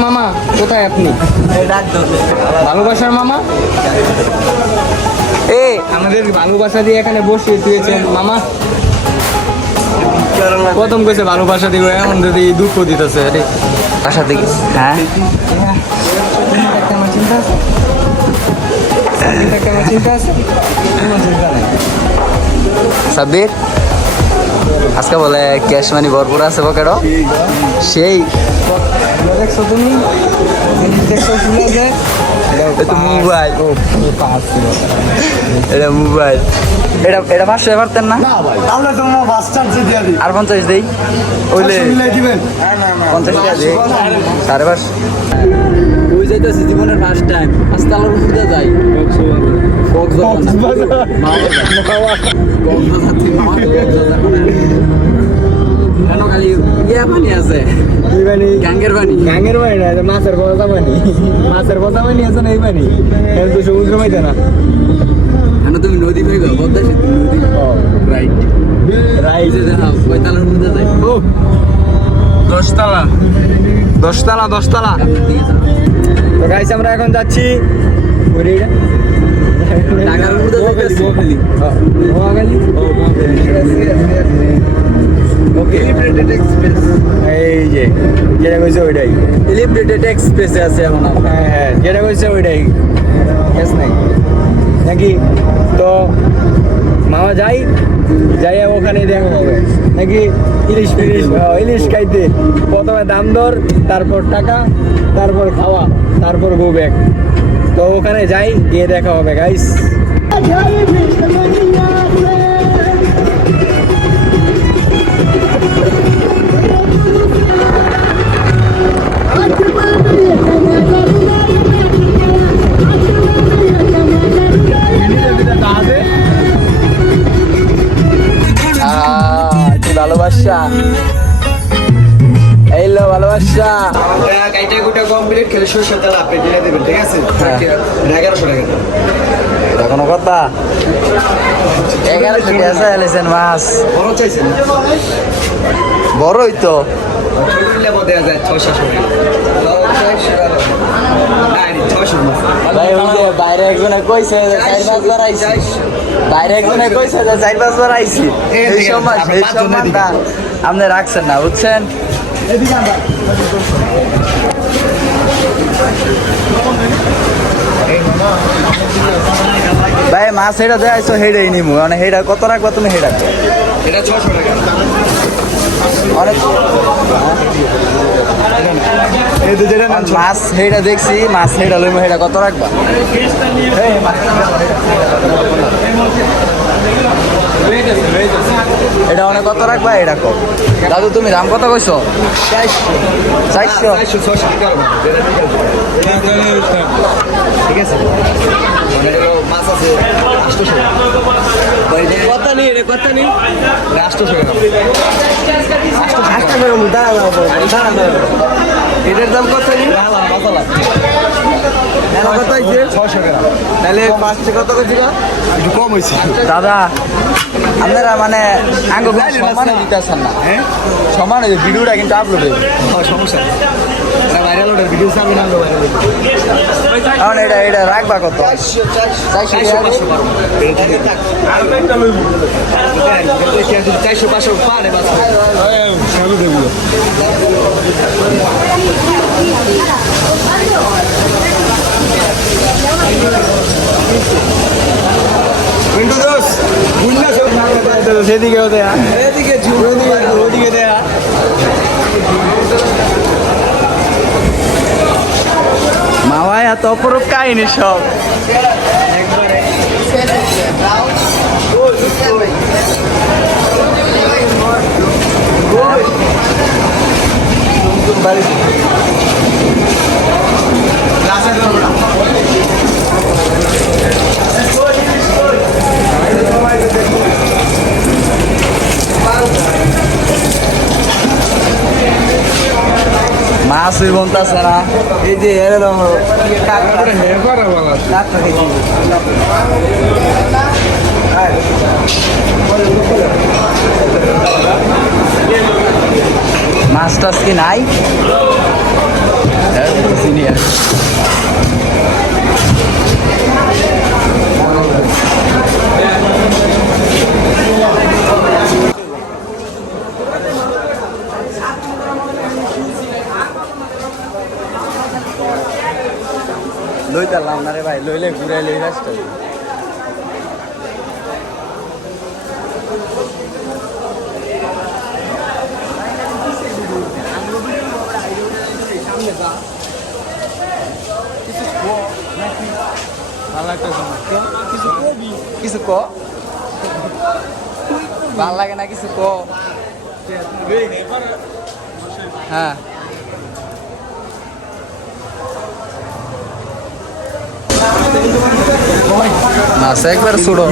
মামা কোথায় আপনি? ভালোবাসার মামা? এ আমাদের ভালোবাসা দিয়ে এখানে বসে দিয়েছেন মামা। প্রথম কইছে ভালোবাসা দিব এখন যদি দুঃখ দিতেছে আরে বাসা থেকে হ্যাঁ? চিন্তা আছে চিন্তা সাব্বির? আজকে বলে ক্যাশ মানি ভরপুর আছে পকেটও সেই। দেখছ তুমি জিনিস দেখছ শুনে যে এটা মোবাইল এটা মোবাইল এটা এটা পাঁচশো পারতেন না তাহলে তোমার বাস চার্জে দিয়ে দিই। আর পঞ্চাশ দেই? ওইলে দিবেন? পঞ্চাশ দিই। সাড়ে পাঁচ ওই যাইতেছি জীবনের ফার্স্ট টাইম আজকে আলোর উপরে যাই। কেন খালি ইয়ে পানি আছে। এই পানি গ্যাঙ্গের পানি গাঙ্গের পানি না মাছের কথা পানি মাছের কথা পানি আছে না এই পানি? এটা তো সমুদ্র মাইতে না কেন তুমি নদী পাইবে? পদ্মা সেতু নদী রাইট রাইট যে দেখা পঁয়তাল্লিশ মধ্যে যাই। ও। দশতলা। দশতলা দশতলা। তো গাইস আমরা এখন যাচ্ছি এই যে যেটা কইছে ওইটাই। লিমিটেড এক্সপ্রেসে আছে এখন হ্যাঁ হ্যাঁ যেটা কইছে ওইটাই। গ্যাস নাই নাকি? তো মামা যাই যাই ওখানে দেখা হবে। নাকি? ইলিশ ফিলিশ ইলিশ খাইতে। প্রথমে দাম দর, তারপর টাকা, তারপর খাওয়া, তারপর গো ব্যাক তো ওখানে যাই, গিয়ে দেখা হবে গাইস ভালোবাসা। এই লো ভালোবাসা। গোটা কমপ্লিট খেলে সরষের তেল আপনি দিয়ে দেবেন ঠিক আছে? হ্যাঁ। এগারোশো টাকা। কোনো কথা? এগারোশো চাইলেছেন মাছ। বড় চাইছেন? বড়ই তো। ছোট লেবো দেওয়া যায় ছয় সাতশো টাকা। ভাই বাইরে যে চার পাঁচবার বাইরে যে চার পাঁচবার আপনি রাখছেন না বুঝছেন ভাই মাছ হেটা দেয় আইসো হেডেই নিমু। মানে হেডা কত রাখবা তুমি হেডা এটা ছশো টাকা অনেক এই তো যেটা নাম মাছ হেটা দেখছি মাছ হেটা লইমু হেটা কত রাখবা? এটা অনেক কত রাখবা? এটা কম দাদু তুমি দাম কত কইছো? চারশো। হবে। ঠিক আছে। মানে মাছ আছে কত নি রে কত নি আটশোশো টাকা। এটার দাম কত? কত হয়েছে ছশো টাকা তাহলে পাঁচশো কত কইছিল একটু কম হয়েছে দাদা আপনারা মানে আঙ্গ সমানে দিতেছেন না হ্যাঁ সমান হয়েছে ভিডিওটা কিন্তু আপলোড হয়েছে হ্যাঁ, সমস্যা এটা এটা রাখবা কত চারশো পাঁচশো পারে বাস মিন্টু দোষ বুঝলা সব সেদিকে ওদের এদিকে ওদিকে দেয়া। মামায় এত অপরূপ কাহিনী সব। মাছ ওই বনতাছে না এই যে এরকম মাছ টাছ কি নাই? সিনিয়র লইতালাম না রে ভাই, লইলে ঘুরে লই রাস্তা কিছু ক? ভালো লাগে না কিছু ক? হ্যাঁ। মাছ একবার ছোড়ো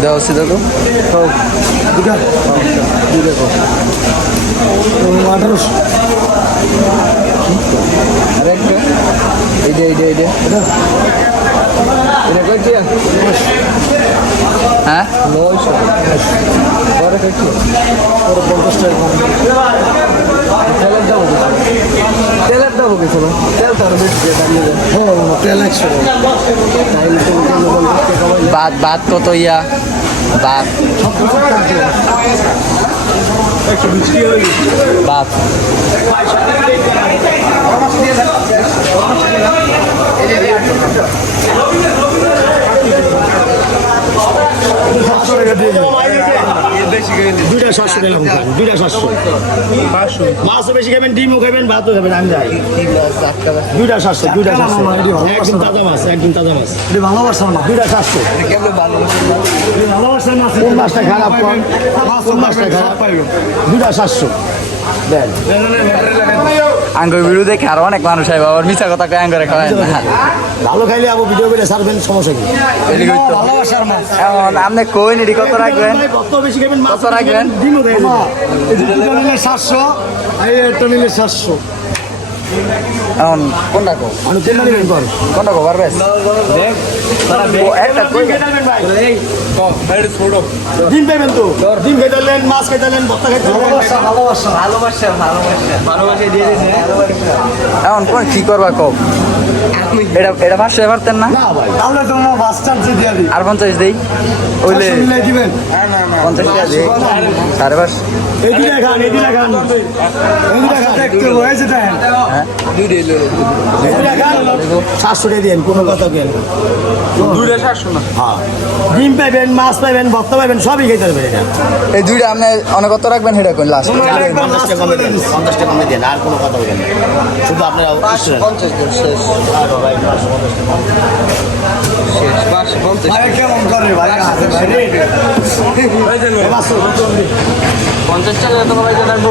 দেওয়া উচিত তো আরেকটা এইটা এইটা এইটা এটা কইছি হ্যাঁ? নয়শো পরে কইছি পরে পঞ্চাশ টাকা তেলের দাম তেলের দাম কিছু না তেল তো আরও বেশি দিয়ে দাঁড়িয়ে হ্যাঁ তেল একশো তাইলে তো পঞ্চাশ টাকা কমাইলে ভাত। ভাত। কত ইয়া দুইটা সাতশো দুইটা সাতশো মাছও বেশি খাবেন ডিমও খাবেন ভাতও খাবেন আমি যাই দুইটা সাতশো দুইটা সাতশো একদম তাজা মাছ একদম তাজা মাছ ভালোবাসার মাছ দুইটা সাতশো ভালোবাসার মাছ কোন মাছটা খারাপ কোন কোন মাছটা খারাপ দুইটা সাতশো দেন আঙ্গুর ভিডিও দেখে আরও অনেক মানুষ আইব? আবার মিছা কথা কয় আঙ্গুরে খাওয়ায় না ভালো খাইলে আবার ভিডিও করে সারবেন সমস্যা কি? এলি। ভালোবাসার মাছ। এখন আপনি কই নিডি কত রাখবেন? কত বেশি খাবেন মাছ কত রাখবেন? ডিমও খাইবেন নিলে সাতশো এই একটা নিলে সাতশো। এখন কোনটা কো? মানে কোনটা কো? পারবে একটা কই ডিম পাইবেন তো। ডিম খাইতেলেন মাছ খাইতেলেন ভর্তা খাইতেলেন ভালোবাসা ভালোবাসা ভালোবাসা ভালোবাসা। দিয়ে দিয়েছে এখন কোন কি করবা কো এটা এটা পাঁচশো পারতেন না? না তাহলে তো বাস চার্জ দিয়ে দিই। আর পঞ্চাশ দেই? ওইলে দিবেন? পঞ্চাশ টাকা দিই। সাড়ে পাঁচ। এই খান এই খান এই খান হয়েছে হ্যাঁ? এই দুটা সাতশো টাকা দিন কোনো কথা কেন দুইটা সাতশো না? হ্যাঁ। ডিম পাইবেন মাছ পাইবেন ভর্তা পাইবেন সবই খাইতে পারবেন এই দুইটা আপনি অনেক কত রাখবেন সেটা কোন লাস্ট কমে দেন। আর কোনো কথা বলবেন শুধু আপনারা পঞ্চাশ টাকা। তো ভাই রাখব।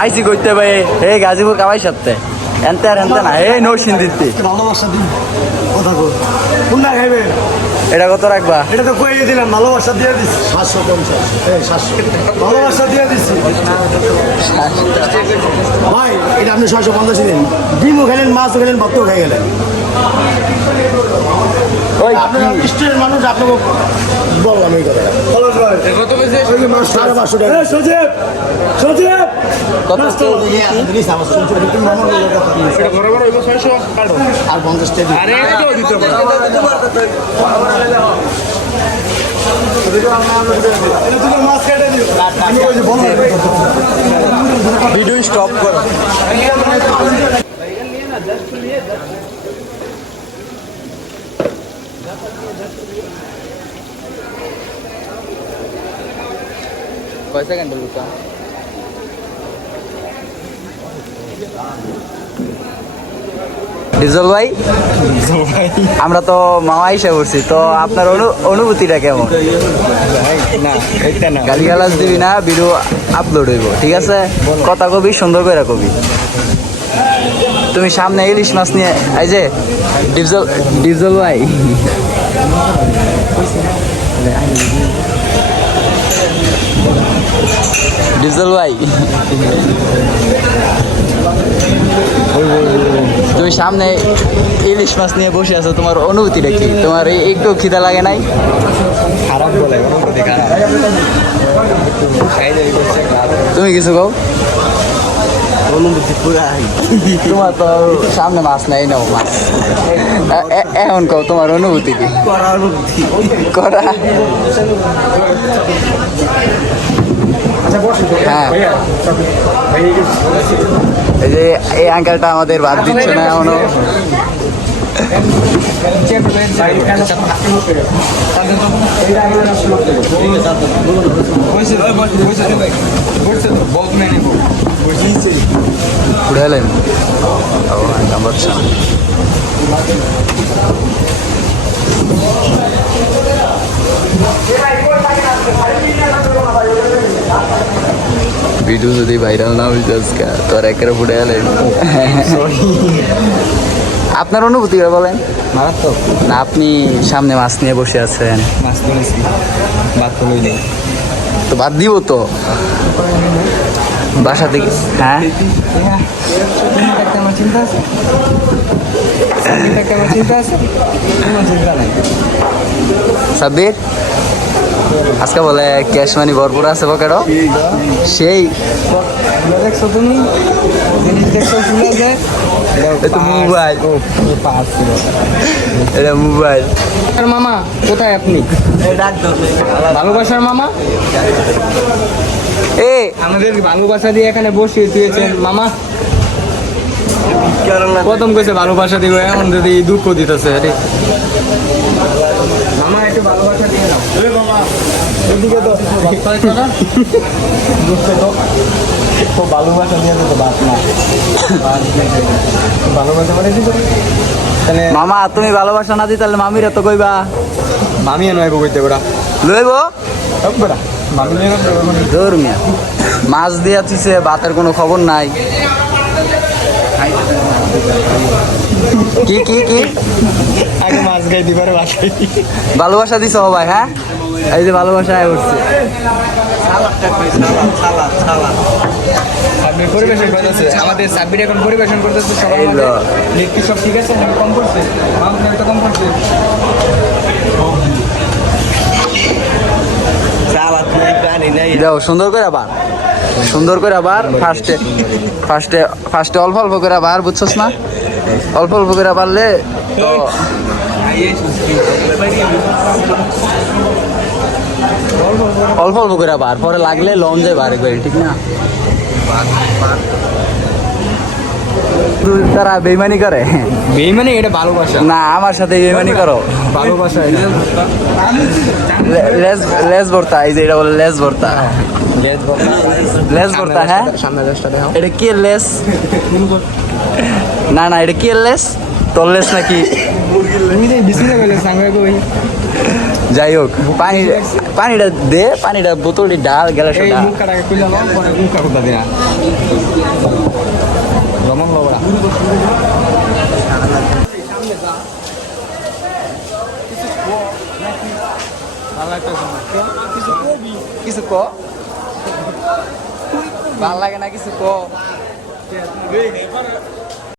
আইসি করতে ভাই। এই গাজীপুর কামাই সাথে এনতে আর এনতে না এই নৌসিন দিতে ভালোবাসা দিন। কথা খাইবে? এটা কত রাখবা? এটা তো কইয়ে দিলাম ভালোবাসা দিয়ে দিস সাতশো পঞ্চাশ সাতশো ভালোবাসা দিয়ে দিচ্ছি ভাই এটা আপনি ছয়শো পঞ্চাশ দিন ডিমও খেলেন মাছও খেলেন ভাতও খাই গেলেন। স্টুডেন্ট মানুষ আপনাকে বললাম এই কথাটা। সাড়ে পাঁচশো টাকা। সজীব! সজীব! কত? আর পঞ্চাশ টাকা ভিডিও স্টপ করো। কয় সেকেন্ড লুকা ডিজল ভাই? আমরা তো মামা হিসেবে করছি তো আপনার অনু- অনুভূতিটা কেমন? না এটা গালি গালাজ দিবি না ভিডিও আপলোড হইব ঠিক আছে? কথা কবি সুন্দর করে কবি। তুমি সামনে ইলিশ মাছ নিয়ে এই যে ডিপজল ডিপজল ভাই। ডিপজল ভাই। তুমি সামনে ইলিশ মাছ নিয়ে বসে আছো তোমার অনুভূতিটা কি? তোমার একটু খিদা লাগে নাই? খারাপ বলে অনুভূতি খারাপ। তুমি কিছু কও? অনুভূতি পুরাই তোমার তো সামনে মাছ নাই নাও মাছ। এখন কও তোমার অনুভূতি কি? করা অনুভূতি। করা হ্যাঁ। এই যে এই আঙ্কেলটা আমাদের বাদ দিচ্ছে না এখনও। উড়ালেন আঙ্কাম বাচ্চা ভিডিও যদি ভাইরাল না হয়ে আজকে তোর একের ফুটে গেলেন আপনার অনুভূতি বলেন। মারাত্মক। না আপনি সামনে মাছ নিয়ে বসে আছেন। মাছ ভাত তুলে নেই। তো বাদ দিব তো? বাসা থেকে হ্যাঁ? চিন্তা আছে চিন্তা আছে চিন্তা নাই সাব্বির? আজকে বলে ক্যাশ মানি ভরপুর আছে পকেটও সেই। দেখছ তুমি জিনিস দেখছ মোবাইল এটা মোবাইল মামা কোথায় আপনি? ভালোবাসার মামা? এ। আমাদের ভালোবাসা দিয়ে এখানে বসিয়ে দিয়েছেন মামা। প্রথম কইছে ভালোবাসা দিব এখন যদি দুঃখ দিতেছে আরে মামা একটু ভালোবাসা দিয়ে দাও এদিকে তো। ভালোবাসা দিয়ে তো বাদ না ভালোবাসা মানে কি তাহলে মামা তুমি ভালোবাসা না দি তাহলে মামিরা তো কইবা। মামি এনে আইব কইতে ওরা লইব? মামি দৌড় মিয়া। মাছ দিয়া থিছে ভাতের কোনো খবর নাই। কি কি কি? আগে মাছ গাই দিবারে বাসায়। ভালোবাসা দিছ ভাই হ্যাঁ? এই যে ভালোবাসা আয় উঠছে পরিবেশন করতেছে আমাদের সাব্বির এখন পরিবেশন করতেছে সবাই সব ঠিক আছে? কম করছে কম করছে সুন্দর করে আবার। সুন্দর করে আবার ফার্স্টে ফার্স্টে ফার্স্টে অল্প অল্প করে আবার বুঝছস না? অল্প অল্প করে পারলে তো অল্প অল্প করে আবার পরে লাগলে লঞ্চ যায় বার একবার ঠিক না? তারা বেইমানি করে। বেইমানি এটা ভালোবাসা না আমার সাথে বেইমানি করো। ভালোবাসা লে- লেজ লেজ ভর্তা এই যে এটা বলে লেজ ভর্তা। লেজ ভর্তা। হ্যাঁ? সামনে দশটা দেখাও। এটা কি লেস? না না এটা কি লেস তোর লেস নাকি তুমি তো বিসমিল্লাহ বলে সামনে কই যাই হোক পানি পানিটা দে পানিটা বোতলটি ডাল গেলে এই মুখ কাটাকে খুলে নাও পরে মুখ কাটা দিবে না রমন লবড়া কিছু ক ভালো লাগে না কিছু ক